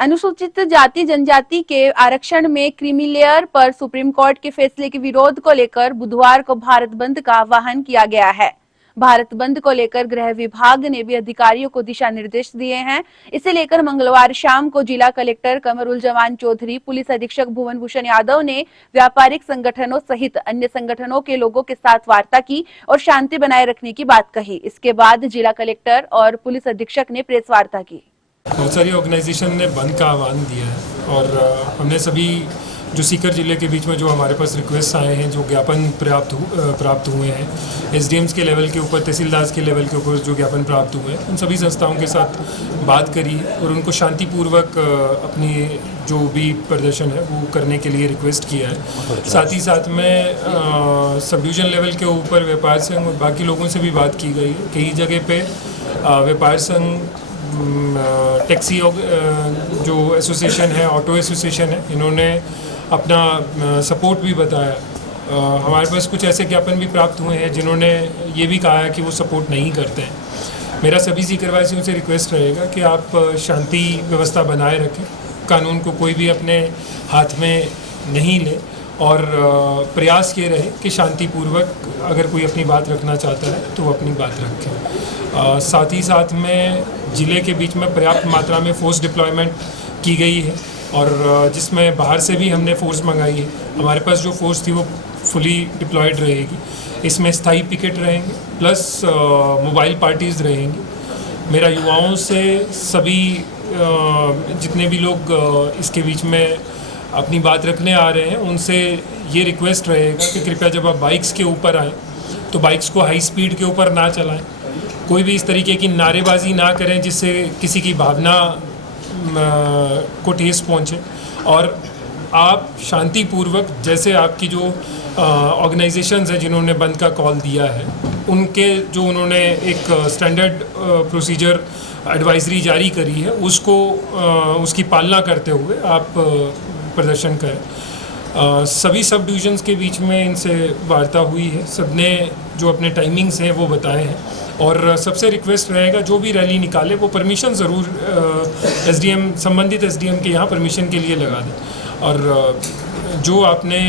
अनुसूचित जाति जनजाति के आरक्षण में क्रीमी लेयर पर सुप्रीम कोर्ट के फैसले के विरोध को लेकर बुधवार को भारत बंद का आह्वान किया गया है। भारत बंद को लेकर गृह विभाग ने भी अधिकारियों को दिशा निर्देश दिए हैं। इसे लेकर मंगलवार शाम को जिला कलेक्टर कमरुल-जमान चौधरी, पुलिस अधीक्षक भुवन भूषण यादव ने व्यापारिक संगठनों सहित अन्य संगठनों के लोगों के साथ वार्ता की और शांति बनाए रखने की बात कही। इसके बाद जिला कलेक्टर और पुलिस अधीक्षक ने प्रेस वार्ता की। बहुत सारी ऑर्गेनाइजेशन ने बंद का आह्वान दिया है और हमने सभी जो सीकर जिले के बीच में जो हमारे पास रिक्वेस्ट आए हैं, जो ज्ञापन प्राप्त हुए हैं एसडीएम्स के लेवल के ऊपर, तहसीलदार के लेवल के ऊपर जो ज्ञापन प्राप्त हुए हैं, उन सभी संस्थाओं के साथ बात करी और उनको शांतिपूर्वक अपनी जो भी प्रदर्शन है वो करने के लिए रिक्वेस्ट किया है। साथ ही साथ में सब डिवीज़न लेवल के ऊपर व्यापार संघ और बाकी लोगों से भी बात की गई। कई जगह पे व्यापार संघ, टैक्सी जो एसोसिएशन है, ऑटो एसोसिएशन है, इन्होंने अपना सपोर्ट भी बताया। हमारे पास कुछ ऐसे ज्ञापन भी प्राप्त हुए हैं जिन्होंने ये भी कहा है कि वो सपोर्ट नहीं करते हैं। मेरा सभी सीकरवासियों से रिक्वेस्ट रहेगा कि आप शांति व्यवस्था बनाए रखें, कानून को कोई भी अपने हाथ में नहीं ले और प्रयास ये रहे कि शांतिपूर्वक अगर कोई अपनी बात रखना चाहता है तो वो अपनी बात रखें। साथ ही साथ में ज़िले के बीच में पर्याप्त मात्रा में फोर्स डिप्लॉयमेंट की गई है और जिसमें बाहर से भी हमने फोर्स मंगाई है। हमारे पास जो फोर्स थी वो फुली डिप्लॉयड रहेगी। इसमें स्थायी पिकेट रहेंगे प्लस मोबाइल पार्टीज़ रहेंगी। मेरा युवाओं से सभी जितने भी लोग इसके बीच में अपनी बात रखने आ रहे हैं उनसे ये रिक्वेस्ट रहेगा कि कृपया जब आप बाइक्स के ऊपर आएँ तो बाइक्स को हाई स्पीड के ऊपर ना चलाएं। कोई भी इस तरीके की नारेबाजी ना करें जिससे किसी की भावना को ठेस पहुंचे और आप शांतिपूर्वक, जैसे आपकी जो ऑर्गेनाइजेशंस हैं जिन्होंने बंद का कॉल दिया है, उनके जो उन्होंने एक स्टैंडर्ड प्रोसीजर एडवाइजरी जारी करी है उसकी पालना करते हुए आप प्रदर्शन करें। सभी सब डिविजन्स के बीच में इनसे वार्ता हुई है, सबने जो अपने टाइमिंग्स हैं वो बताए हैं और सबसे रिक्वेस्ट रहेगा जो भी रैली निकाले वो परमिशन ज़रूर एसडीएम, संबंधित एसडीएम के यहाँ परमिशन के लिए लगा दें और जो आपने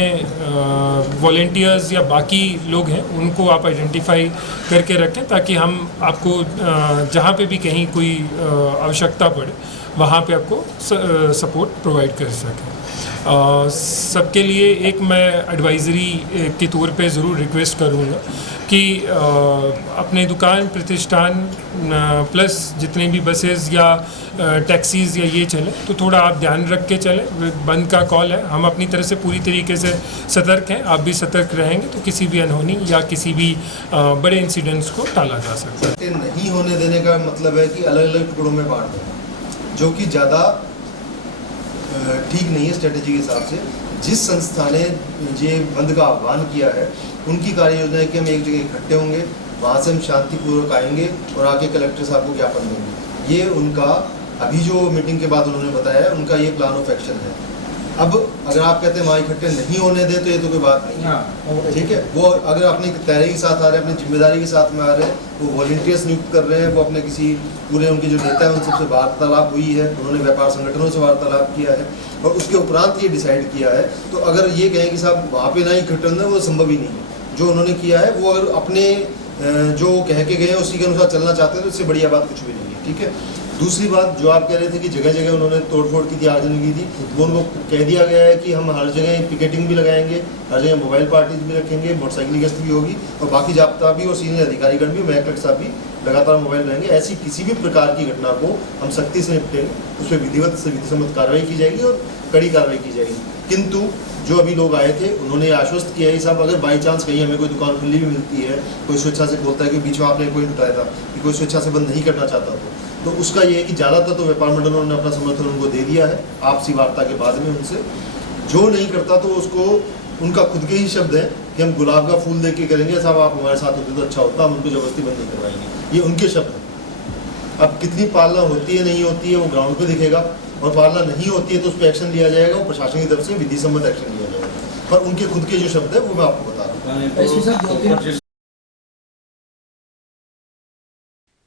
वॉलेंटियर्स या बाकी लोग हैं उनको आप आइडेंटिफाई करके रखें ताकि हम आपको जहाँ पे भी कहीं कोई आवश्यकता पड़े वहाँ पे आपको सपोर्ट प्रोवाइड कर सकें। सबके लिए एक मैं एडवाइज़री के तौर पे ज़रूर रिक्वेस्ट करूँगा कि अपने दुकान, प्रतिष्ठान प्लस जितने भी बसेस या टैक्सीज़ या ये चले तो थोड़ा आप ध्यान रख के चलें। बंद का कॉल है, हम अपनी तरफ से पूरी तरीके से सतर्क हैं। आप भी सतर्क रहेंगे तो किसी भी अनहोनी या किसी भी बड़े इंसिडेंट्स को टाला जा सकता है। नहीं होने देने का मतलब है कि अलग अलग टुकड़ों में बांट दें, जो कि ज़्यादा ठीक नहीं है स्ट्रेटेजी के हिसाब से। जिस संस्था ने ये बंद का आह्वान किया है उनकी कार्य योजना है कि हम एक जगह इकट्ठे होंगे, वहाँ से हम शांतिपूर्वक आएंगे और आके कलेक्टर साहब को ज्ञापन देंगे। ये उनका अभी जो मीटिंग के बाद उन्होंने बताया है, उनका ये प्लान ऑफ एक्शन है। अब अगर आप कहते हैं वहाँ इकट्ठे नहीं होने दें तो ये तो कोई बात नहीं है, ठीक है। वो अगर अपनी तैयारी के साथ आ रहे हैं, अपनी जिम्मेदारी के साथ में आ रहे हैं, वो वॉलंटियर्स नियुक्त कर रहे हैं, वो अपने किसी पूरे उनके जो नेता है उन सबसे वार्तालाप हुई है, उन्होंने व्यापार संगठनों से वार्तालाप किया है और उसके उपरांत ये डिसाइड किया है। तो अगर ये कहें कि साहब वहाँ पे ना इकट्ठे होना, वो संभव ही नहीं है। जो उन्होंने किया है वो अगर अपने जो कह के गए हैं उसी के अनुसार चलना चाहते हैं तो इससे बढ़िया बात कुछ भी नहीं है, ठीक है। दूसरी बात जो आप कह रहे थे कि जगह जगह उन्होंने तोड़फोड़ की थी, आगजनी की थी, वो उनको कह दिया गया है कि हम हर जगह पिकेटिंग भी लगाएंगे, हर जगह मोबाइल पार्टीज भी रखेंगे, मोटरसाइकिल गश्त भी होगी और बाकी जाब्ता भी और सीनियर अधिकारीगण भी, महकलक साहब भी लगातार मोबाइल रहेंगे। ऐसी किसी भी प्रकार की घटना को हम सख्ती से निपटेंगे, उस पर विधिसम्मत कार्रवाई की जाएगी और कड़ी कार्रवाई की जाएगी। किंतु जो अभी लोग आए थे उन्होंने आश्वस्त किया है साहब अगर बाई चांस कहीं हमें कोई दुकान खुली भी मिलती है, कोई स्वेच्छा से बोलता है कि बीच में आपने कोई उठाया था कि कोई स्वेच्छा से बंद नहीं करना चाहता तो उसका ये है कि ज़्यादातर तो व्यापार मंडलों ने अपना समर्थन उनको दे दिया है आपसी वार्ता के बाद में उनसे। जो नहीं करता तो उसको उनका खुद के ही शब्द है कि हम गुलाब का फूल दे के करेंगे, साहब आप हमारे साथ होते तो अच्छा होता, हम उनको जबरदस्ती बंद नहीं करवाएंगे, ये उनके शब्द हैं। अब कितनी पालना होती है नहीं होती है वो ग्राउंड पे दिखेगा और पालना नहीं होती है तो उस पर एक्शन लिया जाएगा, वो प्रशासन की तरफ से विधि सम्मत एक्शन लिया जाएगा। पर उनके खुद के जो शब्द है वो मैं आपको बता रहा हूँ।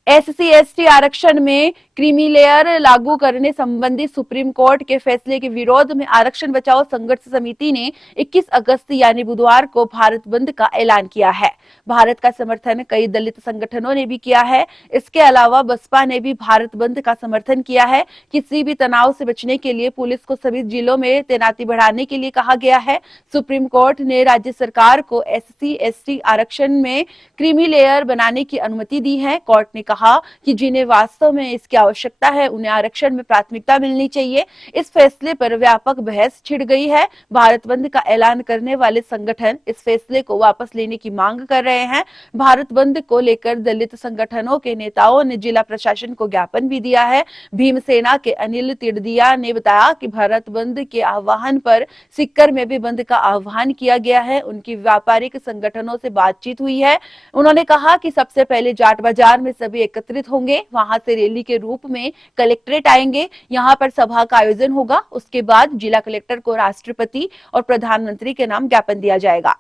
SC/ST आरक्षण में क्रीमी लेयर लागू करने संबंधी सुप्रीम कोर्ट के फैसले के विरोध में आरक्षण बचाओ संघर्ष समिति ने 21 अगस्त यानी बुधवार को भारत बंद का ऐलान किया है। भारत का समर्थन कई दलित संगठनों ने भी किया है। इसके अलावा बसपा ने भी भारत बंद का समर्थन किया है। किसी भी तनाव से बचने के लिए पुलिस को सभी जिलों में तैनाती बढ़ाने के लिए कहा गया है। सुप्रीम कोर्ट ने राज्य सरकार को SC/ST आरक्षण में क्रीमी लेयर बनाने की अनुमति दी है। कोर्ट ने कहा कि जिन्हें वास्तव में इसकी आवश्यकता है उन्हें आरक्षण में प्राथमिकता मिलनी चाहिए। इस फैसले पर व्यापक बहस छिड़ गई है। भारत बंद का ऐलान करने वाले संगठन इस फैसले को वापस लेने की मांग कर रहे हैं। भारत बंद को लेकर दलित संगठनों के नेताओं ने जिला प्रशासन को ज्ञापन भी दिया है। भीमसेना के अनिल तिड़दिया ने बताया कि भारत बंद के आह्वान पर सीकर में भी बंद का आह्वान किया गया है। उनकी व्यापारिक संगठनों से बातचीत हुई है। उन्होंने कहा कि सबसे पहले जाट बाजार में सभी एकत्रित होंगे, वहां से रैली के रूप में कलेक्ट्रेट आएंगे, यहां पर सभा का आयोजन होगा। उसके बाद जिला कलेक्टर को राष्ट्रपति और प्रधानमंत्री के नाम ज्ञापन दिया जाएगा।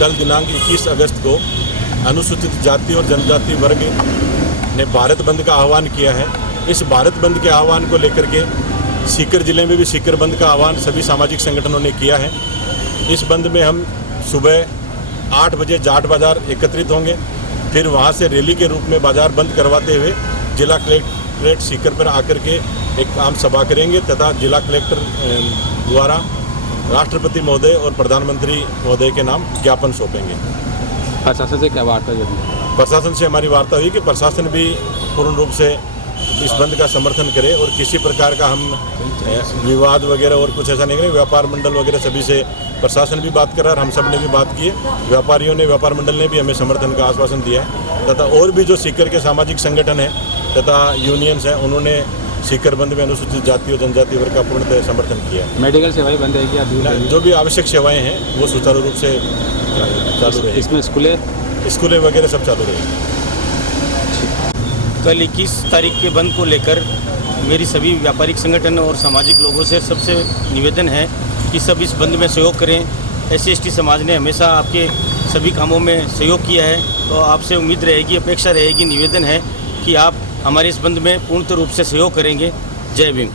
कल दिनांक 21 अगस्त को अनुसूचित जाति और जनजाति वर्ग ने भारत बंद का आह्वान किया है। इस भारत बंद के आह्वान को लेकर के सीकर जिले में भी सीकर बंद का आह्वान सभी सामाजिक संगठनों ने किया है। इस बंद में हम सुबह 8 बजे जाट बाजार एकत्रित होंगे, फिर वहां से रैली के रूप में बाजार बंद करवाते हुए जिला कलेक्ट्रेट सीकर पर आकर के एक आम सभा करेंगे तथा जिला कलेक्टर द्वारा राष्ट्रपति महोदय और प्रधानमंत्री महोदय के नाम ज्ञापन सौंपेंगे। प्रशासन से क्या वार्ता हुई? प्रशासन से हमारी वार्ता हुई कि प्रशासन भी पूर्ण रूप से इस बंद का समर्थन करे और किसी प्रकार का हम विवाद वगैरह और कुछ ऐसा नहीं करें। व्यापार मंडल वगैरह सभी से प्रशासन भी बात कर रहा है, हम सब ने भी बात की है। व्यापारियों ने, व्यापार मंडल ने भी हमें समर्थन का आश्वासन दिया है तथा और भी जो सीकर के सामाजिक संगठन हैं तथा यूनियंस हैं उन्होंने सीकर बंद में अनुसूचित जाति और जनजाति वर्ग का पूर्णतः समर्थन किया है। मेडिकल सेवाएं बंद है क्या? जो भी आवश्यक सेवाएं हैं वो सुचारू रूप से चालू रहे। इसमें स्कूलें वगैरह सब चालू रहेगी। कल 21 तारीख के बंद को लेकर मेरी सभी व्यापारिक संगठन और सामाजिक लोगों से सबसे निवेदन है कि सब इस बंद में सहयोग करें। SC/ST समाज ने हमेशा आपके सभी कामों में सहयोग किया है, तो आपसे उम्मीद रहेगी, अपेक्षा रहेगी, निवेदन है कि आप हमारे इस बंद में पूर्ण रूप से सहयोग करेंगे। जय भीम।